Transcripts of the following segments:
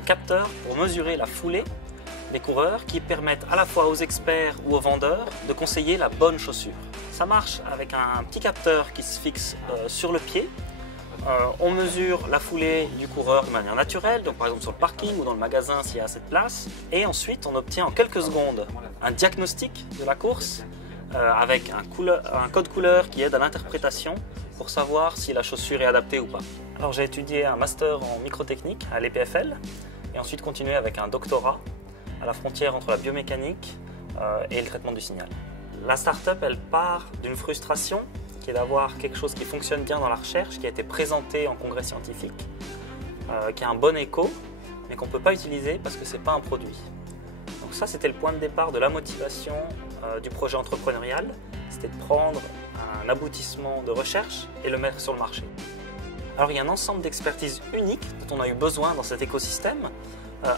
un capteur pour mesurer la foulée des coureurs qui permettent à la fois aux experts ou aux vendeurs de conseiller la bonne chaussure. Ça marche avec un petit capteur qui se fixe sur le pied. On mesure la foulée du coureur de manière naturelle, donc par exemple sur le parking ou dans le magasin s'il y a assez de place. Et ensuite, on obtient en quelques secondes un diagnostic de la course avec un code couleur qui aide à l'interprétation pour savoir si la chaussure est adaptée ou pas. Alors j'ai étudié un master en microtechnique à l'EPFL et ensuite continué avec un doctorat à la frontière entre la biomécanique et le traitement du signal. La start-up, elle part d'une frustration qui est d'avoir quelque chose qui fonctionne bien dans la recherche, qui a été présenté en congrès scientifique, qui a un bon écho, mais qu'on ne peut pas utiliser parce que ce n'est pas un produit. Donc ça, c'était le point de départ de la motivation du projet entrepreneurial, c'était de prendre un aboutissement de recherche et le mettre sur le marché. Alors il y a un ensemble d'expertises uniques dont on a eu besoin dans cet écosystème,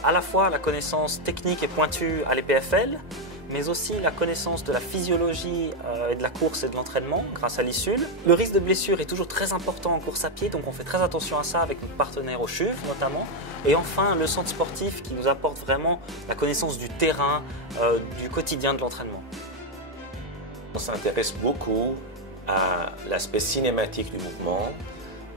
à la fois la connaissance technique et pointue à l'EPFL, mais aussi la connaissance de la physiologie et de la course et de l'entraînement grâce à l'ISUL. Le risque de blessure est toujours très important en course à pied, donc on fait très attention à ça avec notre partenaire au CHUV notamment. Et enfin, le centre sportif qui nous apporte vraiment la connaissance du terrain, du quotidien de l'entraînement. On s'intéresse beaucoup à l'aspect cinématique du mouvement,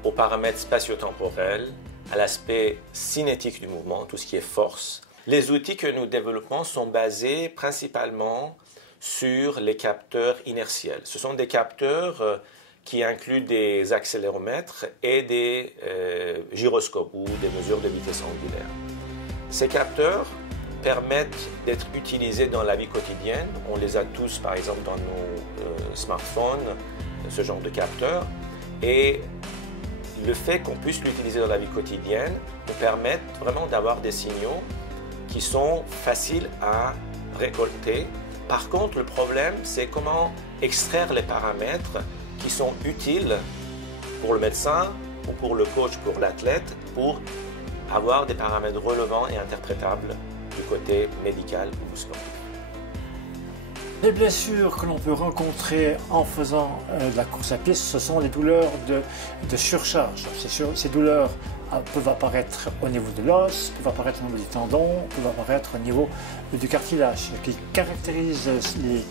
aux paramètres spatio-temporels, à l'aspect cinétique du mouvement, tout ce qui est force. Les outils que nous développons sont basés principalement sur les capteurs inertiels. Ce sont des capteurs qui incluent des accéléromètres et des gyroscopes ou des mesures de vitesse angulaire. Ces capteurs permettent d'être utilisés dans la vie quotidienne. On les a tous, par exemple, dans nos smartphones, ce genre de capteurs. Et le fait qu'on puisse l'utiliser dans la vie quotidienne nous permet vraiment d'avoir des signaux qui sont faciles à récolter. Par contre, le problème, c'est comment extraire les paramètres qui sont utiles pour le médecin ou pour le coach, pour l'athlète, pour avoir des paramètres relevants et interprétables du côté médical ou sportif. Les blessures que l'on peut rencontrer en faisant de la course à pied, ce sont les douleurs de surcharge. Ces douleurs peuvent apparaître au niveau de l'os, peuvent apparaître au niveau du tendon, peuvent apparaître au niveau du cartilage. Ce qui caractérise les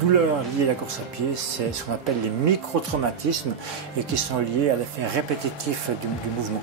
douleurs liées à la course à pied, c'est ce qu'on appelle les microtraumatismes et qui sont liés à l'effet répétitif du mouvement.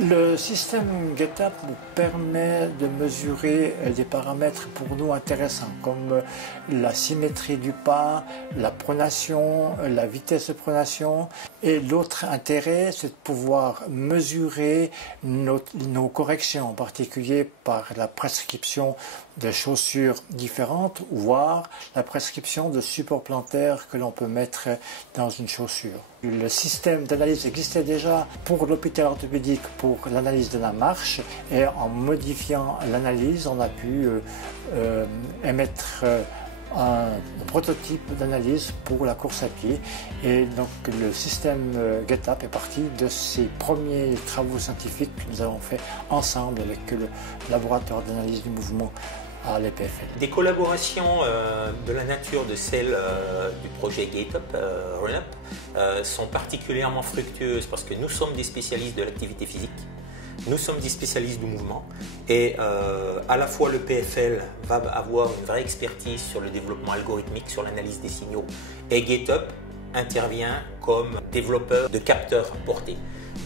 Le système GetUp nous permet de mesurer des paramètres pour nous intéressants comme la symétrie du pas, la pronation, la vitesse de pronation. Et l'autre intérêt, c'est de pouvoir mesurer nos corrections, en particulier par la prescription de chaussures différentes, voire la prescription de supports plantaires que l'on peut mettre dans une chaussure. Le système d'analyse existait déjà pour l'hôpital orthopédique pour l'analyse de la marche et en modifiant l'analyse, on a pu émettre un prototype d'analyse pour la course à pied et donc le système GetUp est parti de ces premiers travaux scientifiques que nous avons fait ensemble avec le laboratoire d'analyse du mouvement à l'EPFL. Des collaborations de la nature de celle du projet GetUp, RunUp, sont particulièrement fructueuses parce que nous sommes des spécialistes de l'activité physique, nous sommes des spécialistes du mouvement et à la fois le PFL va avoir une vraie expertise sur le développement algorithmique, sur l'analyse des signaux et GetUp intervient comme développeur de capteurs portés.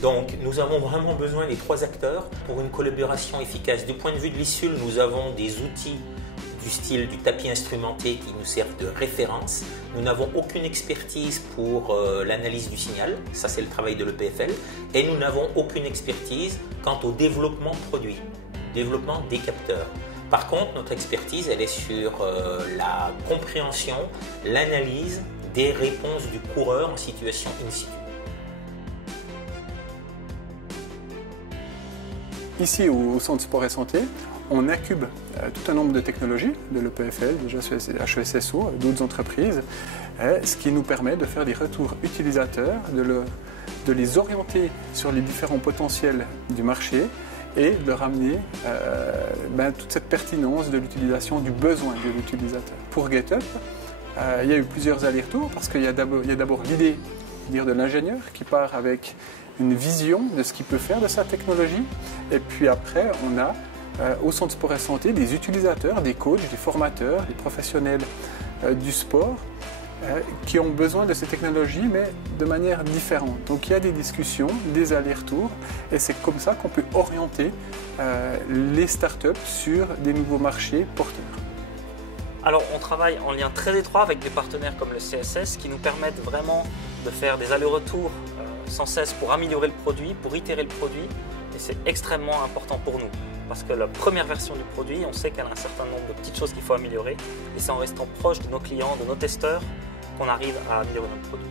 Donc nous avons vraiment besoin des trois acteurs pour une collaboration efficace. Du point de vue de l'ISUL, nous avons des outils du style du tapis instrumenté qui nous servent de référence. Nous n'avons aucune expertise pour l'analyse du signal, ça c'est le travail de l'EPFL, et nous n'avons aucune expertise quant au développement produit, développement des capteurs. Par contre, notre expertise, elle est sur la compréhension, l'analyse des réponses du coureur en situation in situ. Ici, au Centre Sport et Santé, on incube tout un nombre de technologies de l'EPFL, déjà HESSO, d'autres entreprises, ce qui nous permet de faire des retours utilisateurs, de les orienter sur les différents potentiels du marché et de leur amener toute cette pertinence de l'utilisation, du besoin de l'utilisateur. Pour GetUp, il y a eu plusieurs allers-retours parce qu'il y a d'abord l'idée de l'ingénieur qui part avec une vision de ce qu'il peut faire de sa technologie. Et puis après, on a au Centre Sport et Santé des utilisateurs, des coachs, des formateurs, des professionnels du sport qui ont besoin de ces technologies, mais de manière différente. Donc il y a des discussions, des allers-retours, et c'est comme ça qu'on peut orienter les startups sur des nouveaux marchés porteurs. Alors on travaille en lien très étroit avec des partenaires comme le CSS qui nous permettent vraiment de faire des allers-retours sans cesse pour améliorer le produit, pour itérer le produit, et c'est extrêmement important pour nous. Parce que la première version du produit, on sait qu'elle a un certain nombre de petites choses qu'il faut améliorer, et c'est en restant proche de nos clients, de nos testeurs, qu'on arrive à améliorer notre produit.